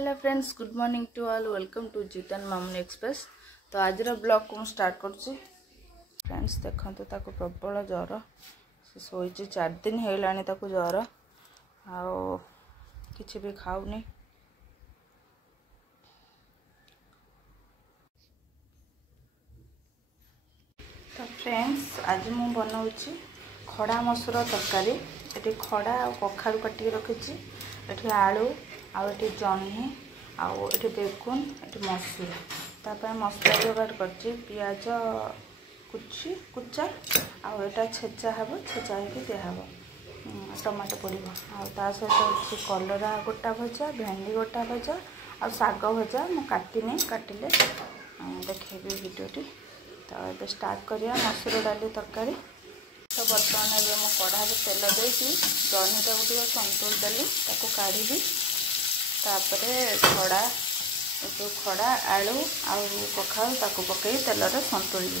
Hello friends, good morning to all. Welcome to Jeetan Mamuni express. तो आज blog को start कर फ्रेंड्स देखो ताको प्रबल ज्वर से शोई 4 दिन होगा ज्वर आओ किसी भी खाऊनी। तो फ्रेंड्स आज मु बनाऊँगी खड़ा मसूर तरकारी। ये खड़ा और कखारू काटिक रखी, ये आलू आउे जह्नी आउे बेगुन ये मसूर तापर मसला जोगाड़ कर पियाज कुचा आटा छेचा हम छेचा हो दिहब टमाटो पड़ो आ सहित कलरा गोटा भजा भेंडी गोटा भजा आ शाग भजा मु काटिनी काटिले देखेबी भिडियोटी। तो ये स्टार्ट करिया मसूर डाली तरकारी। तो बर्तमान ये मो कढ़ा तेल देकी जह्नीटा को संतुल देली ताको काढ़ी तापरे खड़ा जो खड़ा आलू आउ कखारू ताको पकई तेल संतुली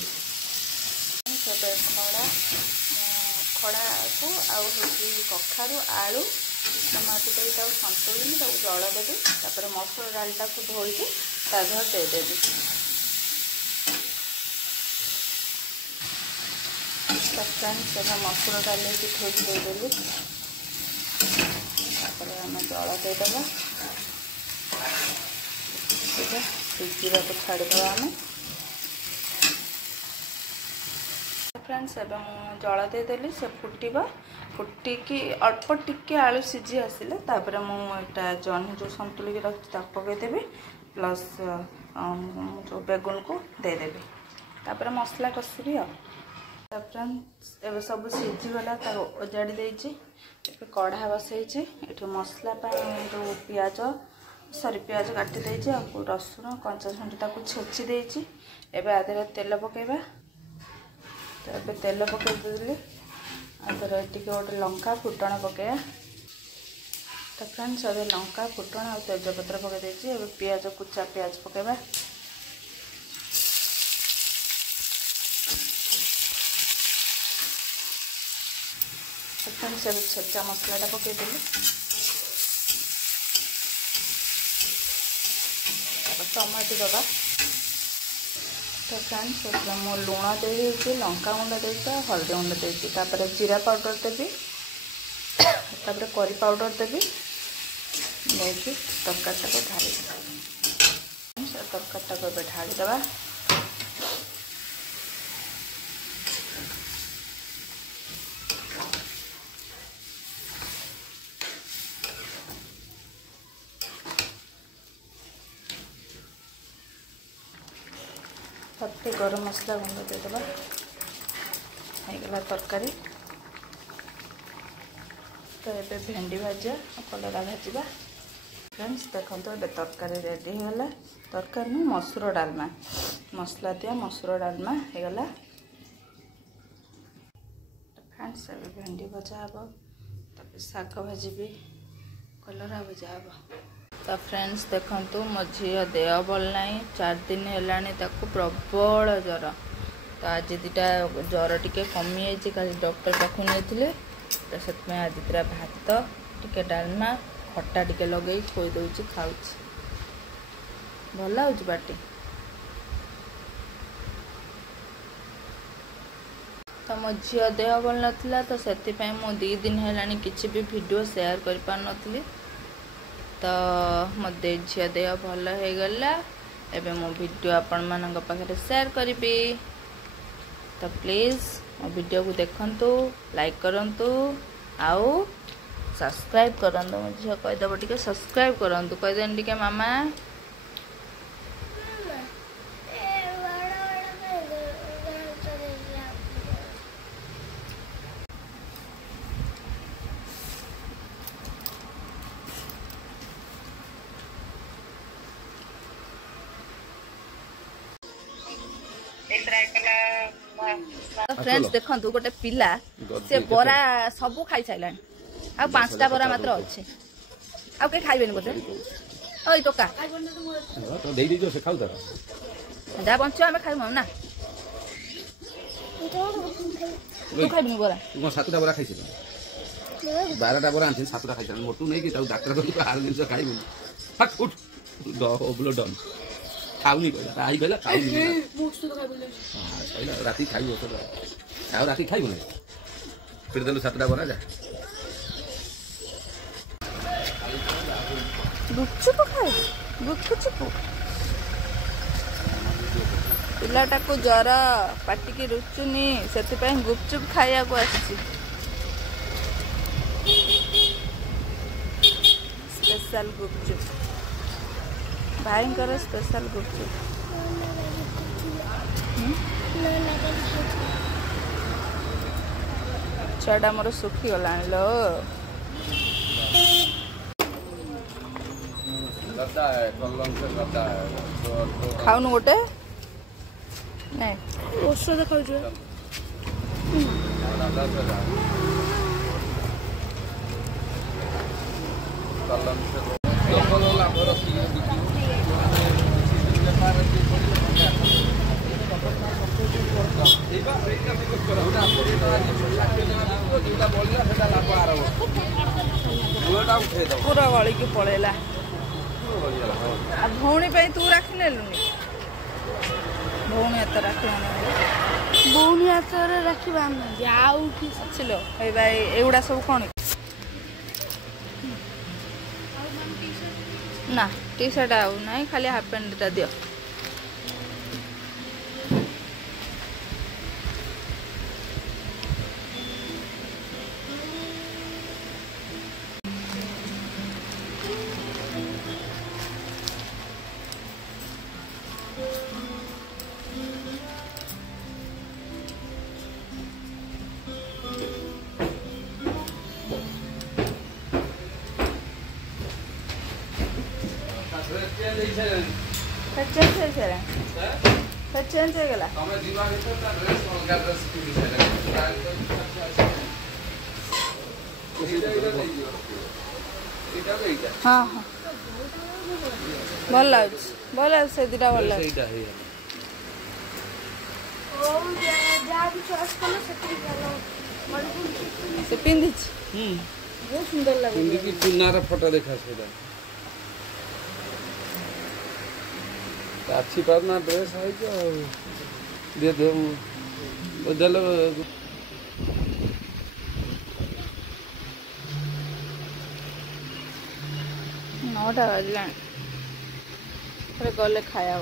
खड़ा खड़ा को आउ कखारू आलू टमाटो देवी संतुली जल देवी तापर मसूर डालटा को धोई ता देह देदेवी। फ्रेंड्स मसूर डाल की धोई देदेली आम जल देदेबा सीझा को छाड़ीदा आम। फ्रेंड्स एवं जल देदेली से फुटवा फुटिकी अल्प टिके आलू सीझी आसिले तापर मुझा जह्नी जो संतुलिक रखी पकईदेवी प्लस जो बेगुन को देदेवी तापर मसला कषिबी आ। फ्रेंड्स एवं सब सीझीगला ओजाड़ी देती कढ़ा बसई ये मसला जो पियाज पियाज काटी देती रसुण कंचा झंडी छेची देती एवं आधे तेल पकेबा। तो ये तेल पकईदेली आधे टी गोटे लंका फुटण पकेबा। तो फ्रेंड्स अभी लंका फुटण और तेजपत्र पकई देती पियाज कुचा पियाज पकेबा। फ्रेंड्स अभी छेचा मसलाटा पकईदेली टमाटो दबा। तो फ्रेंड्स मो लुण दे लंका गुंड दे हल्दी गुंड दे जीरा पाउडर देवी तापर करी पाउडर देवी देखिए तरकारीटा को ढाली तरकारीटा को ढाली दबा। तापर गरम मसला गुंड देदेबा होगा तरकारी। तो ये भेंडी भाजा और कलरा भाजवा। फ्रेंड्स देखो ये तरकारी रेडी होगा तरकारी नहीं मसूर डालमा मसला दिया मसूर डालमा होगा। फ्रेंड्स ये भेंडी भजा हम तापर शाग भाजी कलरा भजा हम। तो फ्रेंड्स देखो मो झी देह भल ना 4 दिन है प्रबल ज्वर। तो आज दीटा ज्वर टी कमी जाइए कल डॉक्टर पाखु नहीं से आज दीटा भात टिके डालमा खट्टा टिके लगे खोई दूची खाऊ भल हो बाटी। तो मो झी देह भल नाला तो से 2 दिन है किसी भी वीडियो शेयर कर पार नी। तो मो झी देह भल हो गला एवं मो वीडियो आपण मान पाखे शेयर करी। तो प्लीज मो वीडियो को देखंतु लाइक करंतु आउ सब्सक्राइब करंतु। मो झी कहीदेव टे सब्सक्राइब करंतु कहीदेन टे मामा। तो फ्रेंड्स देखो गोटे पिला से बरा सबू खाई सारा आ 5टा बरा मात्र अच्छे आ के खाइबेन बोले ओई टोका तो दे दीजो से खाउ त जा बंचो हमें खाइबो ना तू खाइबनी बरा तू 7टा बरा खाइछ 12टा बरा आनथिन 7टा खाइछ मोटू नै कि ताऊ डॉक्टर को हाल दिन से खाइबनी फट उठ ओबलो डन खाऊनी कहला आई कहला खाऊनी मोस्ट तो खाइबले हां सैला राती खाइबो तो आ राती खाइबो नै फिर देलु 7टा बना जा गुपचुप खाए गुपचुप पिलाटा को जरा पाटी की रुचुनी से गुपचुप खाया को आसी स्पेशल गुपचुप भाई स्पेशल गुपचुप छुआटा मोर सुखी गला लो खाऊनु गोटे नहीं औषध खाऊ पूरा गली की पड़ेला भौणी तू राखी नेलुनी भौणी हाथ राखी भौणी हाथ राखी आलो भाई एगुड़ा सब कौन ना टी शर्ट आउ ना खाली हाफ पैंट टा दियो चेंज हो गला हाँ हाँ भल लगे से दुटा भल लगे से पिंधि बहुत सुंदर लगे पुनार फोटो देखा अच्छी बात ना ड्रेस है दे दे बदल 9टा बजला गले खाया